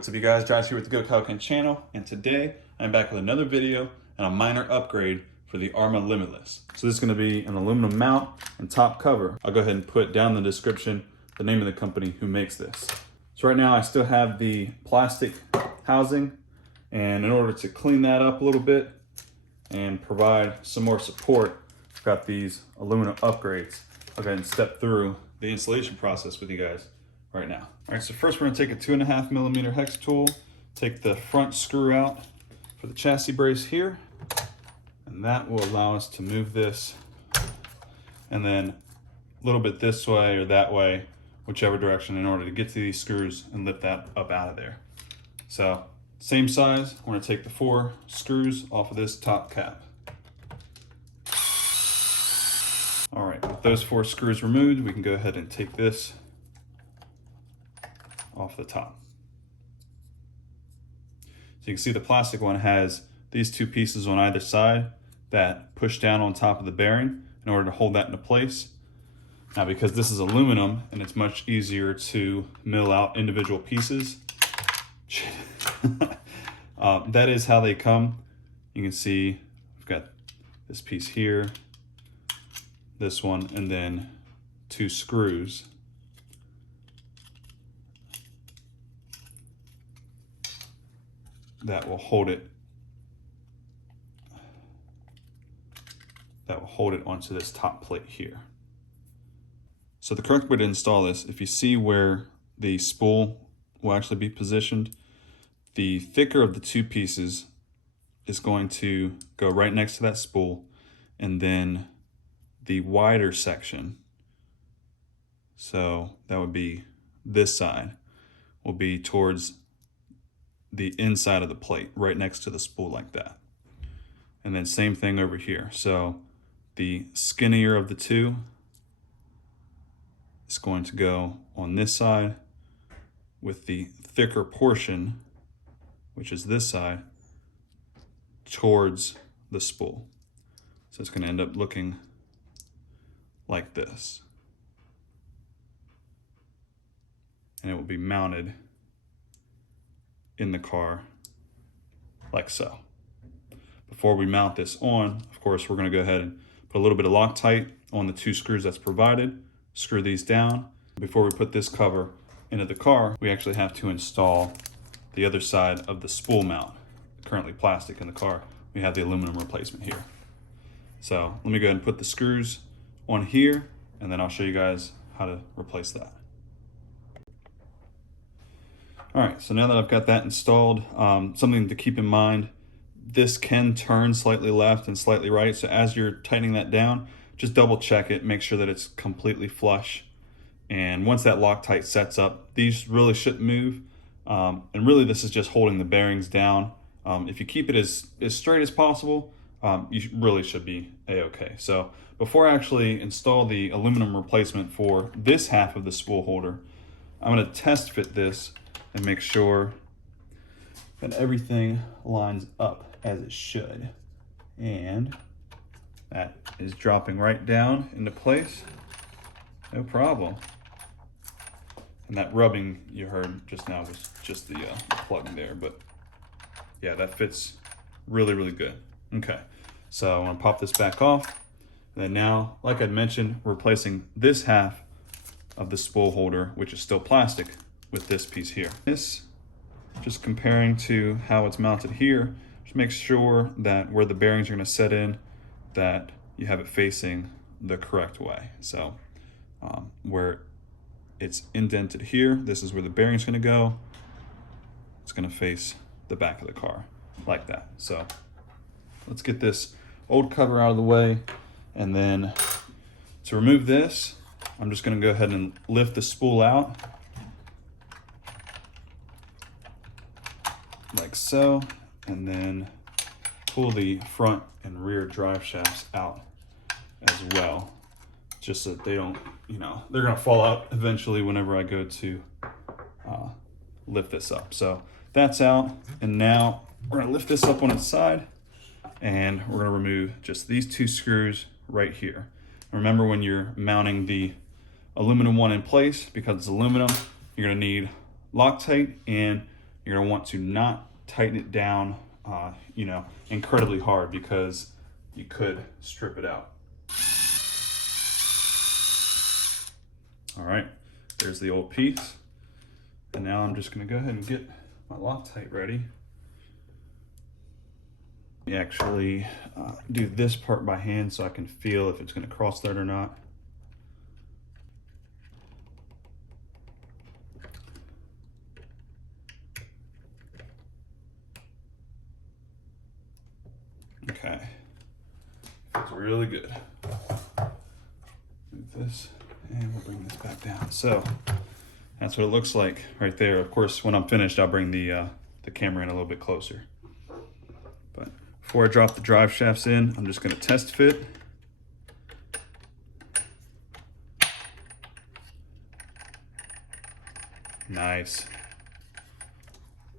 What's up you guys, Josh here with the GoKaioken channel, and today I'm back with another video and a minor upgrade for the Arrma Limitless. So this is going to be an aluminum mount and top cover. I'll go ahead and put down in the description the name of the company who makes this. So right now I still have the plastic housing, and in order to clean that up a little bit and provide some more support, I've got these aluminum upgrades. I'll go ahead and step through the installation process with you guys right now. All right, so first we're gonna take a 2.5 millimeter hex tool, take the front screw out for the chassis brace here, and that will allow us to move this, and then a little bit this way or that way, whichever direction, in order to get to these screws and lift that up out of there. So same size, we're gonna take the 4 screws off of this top cap. All right, with those 4 screws removed, we can go ahead and take this off the top. So you can see the plastic one has these 2 pieces on either side that push down on top of the bearing in order to hold that into place. Now, because this is aluminum and it's much easier to mill out individual pieces, that is how they come. You can see I've got this piece here, this one, and then 2 screws. That will hold it. Onto this top plate here. So the correct way to install this, if you see where the spool will actually be positioned, the thicker of the 2 pieces is going to go right next to that spool, and then the wider section, so that would be this side, will be towards the inside of the plate, right next to the spool like that. And then same thing over here. So the skinnier of the 2 is going to go on this side, with the thicker portion, which is this side, towards the spool. So it's going to end up looking like this. And it will be mounted in the car like so. Before we mount this on, of course, we're going to go ahead and put a little bit of Loctite on the 2 screws that's provided, screw these down. Before we put this cover into the car, we actually have to install the other side of the spool mount. Currently plastic in the car, we have the aluminum replacement here. So let me go ahead and put the screws on here, and then I'll show you guys how to replace that. All right, so now that I've got that installed, something to keep in mind, this can turn slightly left and slightly right. So as you're tightening that down, just double check it, make sure that it's completely flush. And once that Loctite sets up, these really shouldn't move. And really this is just holding the bearings down. If you keep it as straight as possible, you really should be a-okay. So before I actually install the aluminum replacement for this half of the spool holder, I'm gonna test fit this and make sure that everything lines up as it should. And that is dropping right down into place, no problem. And that rubbing you heard just now was just the plug there, but yeah, that fits really, really good. Okay, so I'm gonna pop this back off. And then now, like I'd mentioned, we're replacing this half of the spool holder, which is still plastic, with this piece here. This, just comparing to how it's mounted here, just make sure that where the bearings are gonna set in, that you have it facing the correct way. So where it's indented here, this is where the bearing's gonna go. It's gonna face the back of the car like that. So let's get this old cover out of the way. And then to remove this, I'm just gonna go ahead and lift the spool out like so, and then pull the front and rear drive shafts out as well, just so that they don't, they're gonna fall out eventually whenever I go to lift this up. So that's out, and now we're gonna lift this up on its side, and we're gonna remove just these 2 screws right here. Remember, when you're mounting the aluminum one in place, because it's aluminum, you're gonna need Loctite and you're gonna want to not tighten it down, you know, incredibly hard, because you could strip it out. All right, there's the old piece. And now I'm just gonna go ahead and get my Loctite ready. Actually do this part by hand so I can feel if it's going to cross thread or not. Okay, feels really good. Move this and we'll bring this back down. So that's what it looks like right there. Of course, when I'm finished, I'll bring the camera in a little bit closer. But before I drop the drive shafts in, I'm just going to test fit. Nice.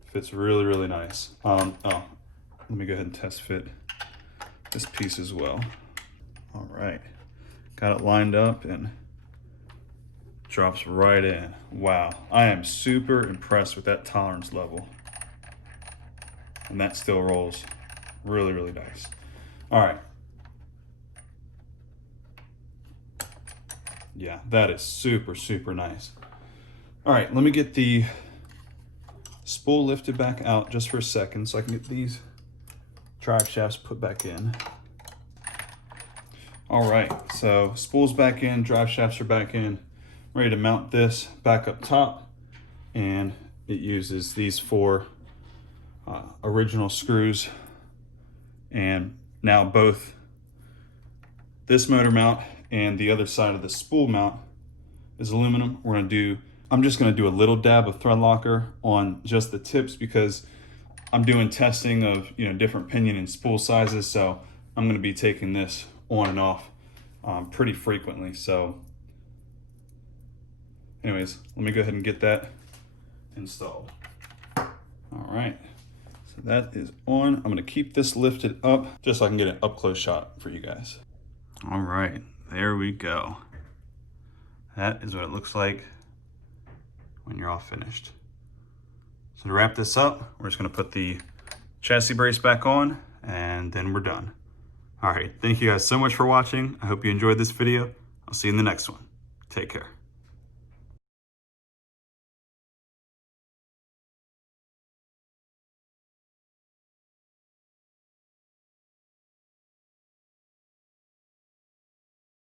Fits really, really nice. Oh, let me go ahead and test fit this piece as well. All right, got it lined up and drops right in. Wow, I am super impressed with that tolerance level. And that still rolls really, really nice. All right. Yeah, that is super, super nice. All right, let me get the spool lifted back out just for a second so I can get these drive shafts put back in. All right, so spool's back in, drive shafts are back in. Ready to mount this back up top, and it uses these 4 original screws, and now both this motor mount and the other side of the spool mount is aluminum. I'm just gonna do a little dab of thread locker on just the tips because I'm doing testing of, you know, different pinion and spool sizes, so I'm gonna be taking this on and off pretty frequently. So anyways, let me go ahead and get that installed. All right, so that is on. I'm gonna keep this lifted up just so I can get an up close shot for you guys. All right, there we go. That is what it looks like when you're all finished. So to wrap this up, we're just gonna put the chassis brace back on and then we're done. All right, thank you guys so much for watching. I hope you enjoyed this video. I'll see you in the next one. Take care.